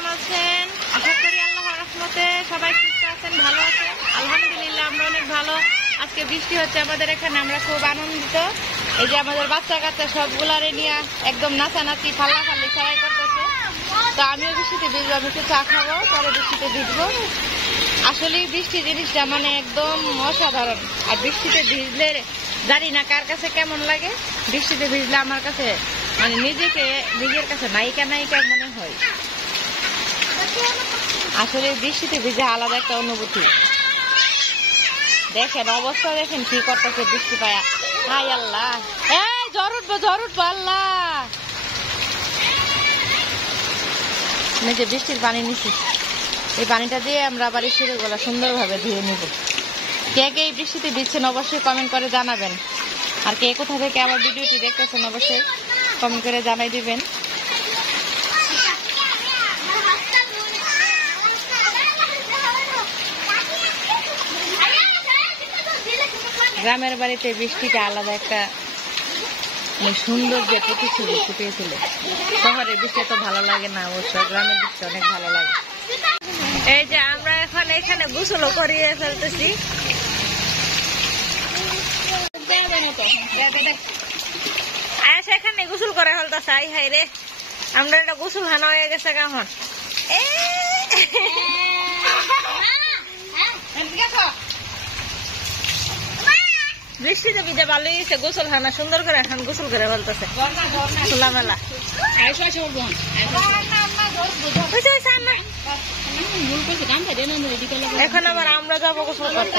কেমন আছেন? আশা করি আল্লাহর রহমতে সবাই সুস্থ আছেন, ভালো আছেন। আলহামদুলিল্লাহ আমরা অনেক ভালো। আজকে বৃষ্টি হচ্ছে আমাদের এখানে, আমরা খুব আনন্দিত। এই যে আমাদের বাচ্চা কাচ্চা সবগুলারে নিয়ে একদম নাচানাচি ফাল্লাফাল্লি সবাই করতেছে। তো আমিও বৃষ্টিতে ভিজবো, আমি একটু চা খাবো, পরে বৃষ্টিতে ভিজবো। আসলে বৃষ্টি জিনিসটা মানে একদম অসাধারণ। আর বৃষ্টিতে ভিজলে জানি না কার কাছে কেমন লাগে। বৃষ্টিতে ভিজলে আমার কাছে মানে নিজের কাছে নায়িকা নায়িকা মনে হয়। আসলে বৃষ্টিতে ভিজে আলাদা একটা অনুভূতি। দেখেন অবস্থা, দেখেন কি করতেছে বৃষ্টি পায়া। হাই আল্লাহ, এই জ্বর উঠবো আল্লাহ। নিচে বৃষ্টির পানি নিচ্ছি, এই পানিটা দিয়ে আমরা আবার স্কুলের গলা সুন্দরভাবে ধুয়ে নিব। কে কে এই বৃষ্টিতে ভিজছেন অবশ্যই কমেন্ট করে জানাবেন। আর কে কোথা থেকে আমার ভিডিওটি দেখতেছেন অবশ্যই কমেন্ট করে জানাই দিবেন। গ্রামের বাড়িতে বৃষ্টিটা আলাদা একটা সুন্দর যে প্রতিচ্ছবি ফুটিয়েছিল। শহরের বৃষ্টি তো ভালো লাগে না, অবশ্য গ্রামের বৃষ্টি অনেক ভালো লাগে। এই যে আমরা এখন এখানে গোসল করিয়ে ফেলতেছি। এখানে গোসল করে ফেলতেছে। আই হাই রে, আমরা একটা গোসল খানা হয়ে গেছে কেমন। বৃষ্টিতে ভিজে ভালোই হয়েছে, গোসল খানা সুন্দর করে এখন গোসল করে ফেলতেছে খোলামেলা। এখন আবার আমরা যাবো গোসল করতে।